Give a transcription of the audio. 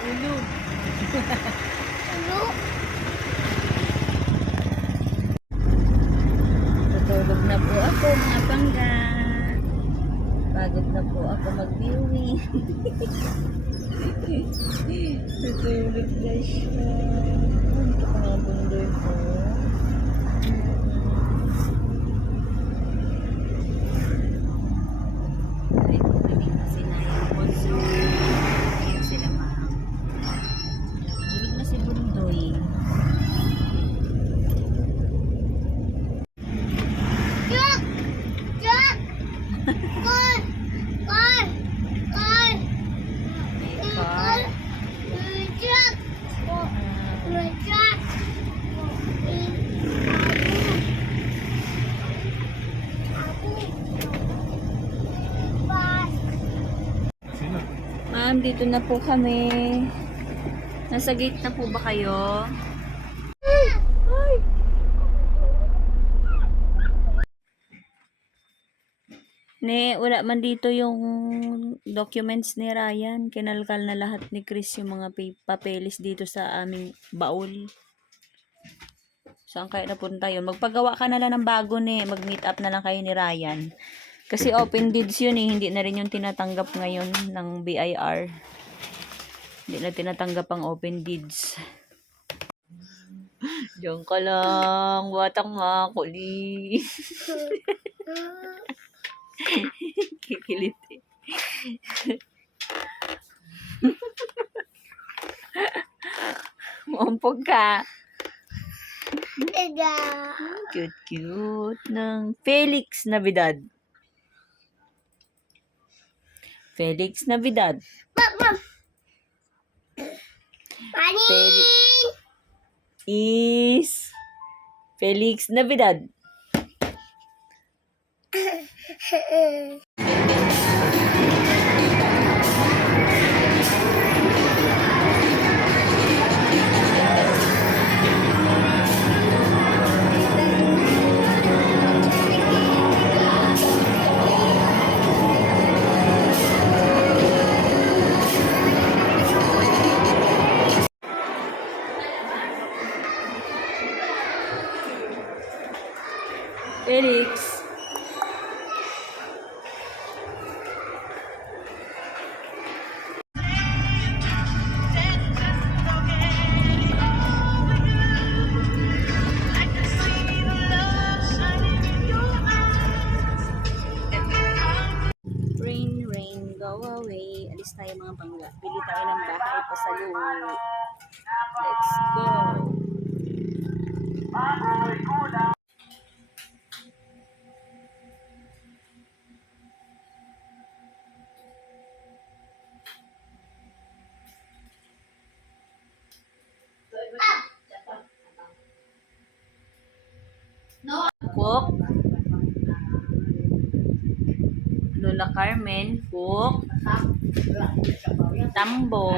Ulo. Ulo. Tutulog na po ako, mga pangga. Pagod na po ako mag-viewing. Tutulog na siya. Ito ka nga bundoy ko. Tulog na si Bundoy. Jack! Jack! Car! Car! Car! Car. Jack! Jack! Ma'am, dito na po kami. Nasa gate na po ba kayo? Ay! Ne, wala man dito yung documents ni Ryan. Kinalkal na lahat ni Chris yung mga papeles dito sa aming baul. Saan kayo napunta yun? Magpagawa ka na lang ng bago ni. Mag-meet up na lang kayo ni Ryan. Kasi open deeds yun eh. Hindi na rin yung tinatanggap ngayon ng BIR. Hindi na tinatanggap ang open deeds. Diyan ka lang. Batang makuli. Kikilit eh. Mumpog ka. Cute ng Felix Navidad. Felix Navidad. Money! Is Felix Navidad. Felix. Rain, rain, go away. Alis tayo mga pangga. Pili tayo ng bahay pa sa luwi. Let's go. Cook. Lola Carmen, cook. Tambo.